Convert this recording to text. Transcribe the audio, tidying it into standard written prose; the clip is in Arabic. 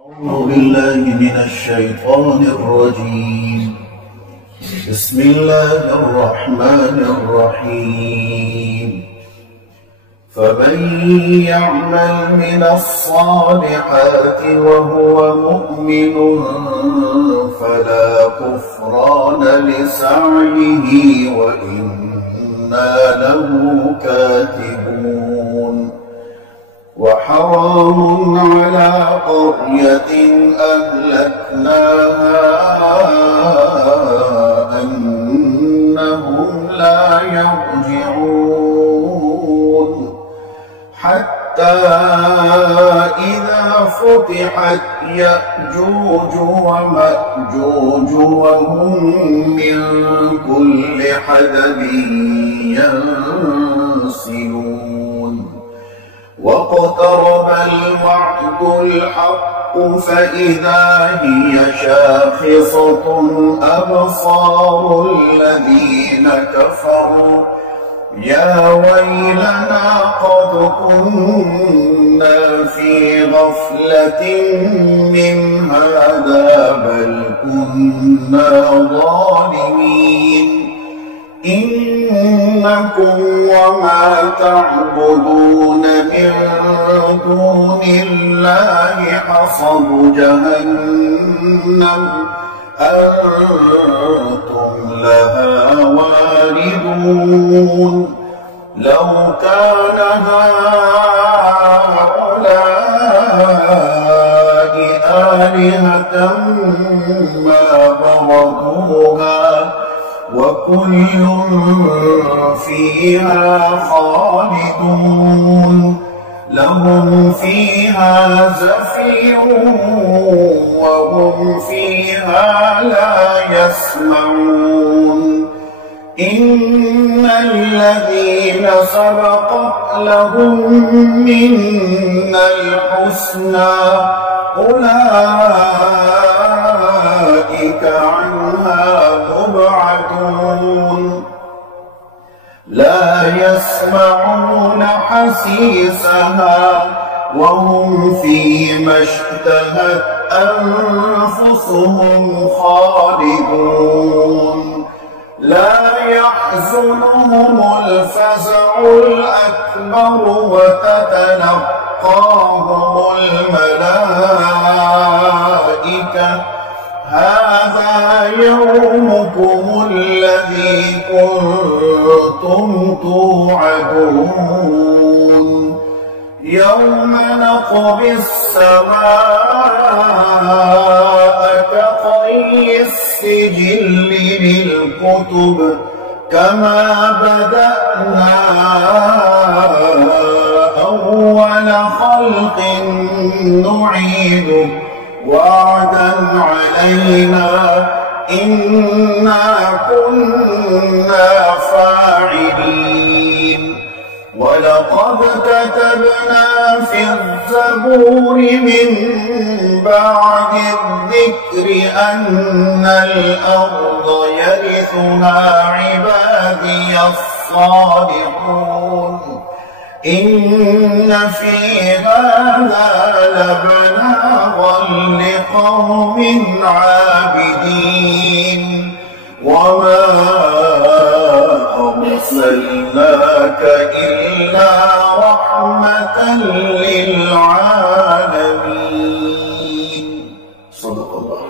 أعوذ بالله من الشيطان الرجيم. بسم الله الرحمن الرحيم. فمن يعمل من الصالحات وهو مؤمن فلا كفران لسعيه وإنا له كاتبون. وحرام على قرية أهلكناها أنهم لا يرجعون حتى إذا فتحت يأجوج ومأجوج وهم من كل حدب ينسلون. واقترب الوعد الحق فإذا هي شاخصة أبصار الذين كفروا يا ويلنا قد كنا في غفلة من هذا بل كنا ظالمين. إنكم وما تعبدون من دون الله حصب جهنم أنتم لها واردون. لو كان هؤلاء آلهة ما بردوها وكل فيها خالدون. لهم فيها زفير وهم فيها لا يسمعون. إن الذين سبقت لهم منا الحسنى أولئك عنها مبعدون. لا يسمعون حسيسها وهم فيما اشتهت أنفسهم خالدون. لا يحزنهم الفزع الأكبر وتتلقاهم الملائكة هذا يومكم الذي كنتم توعدون. يوم نطوي السماء كطي السجل للكتب كما بدأنا أول خلق نعيده وعدا علينا إنا كنا فاعلين. ولقد كتبنا في الزبور من بعد الذكر أن الأرض يرثها عبادي الصالحون. إن في هذا لبلاغا لقوم عابدين. وما أرسلناك إلا رحمة للعالمين. صدق الله.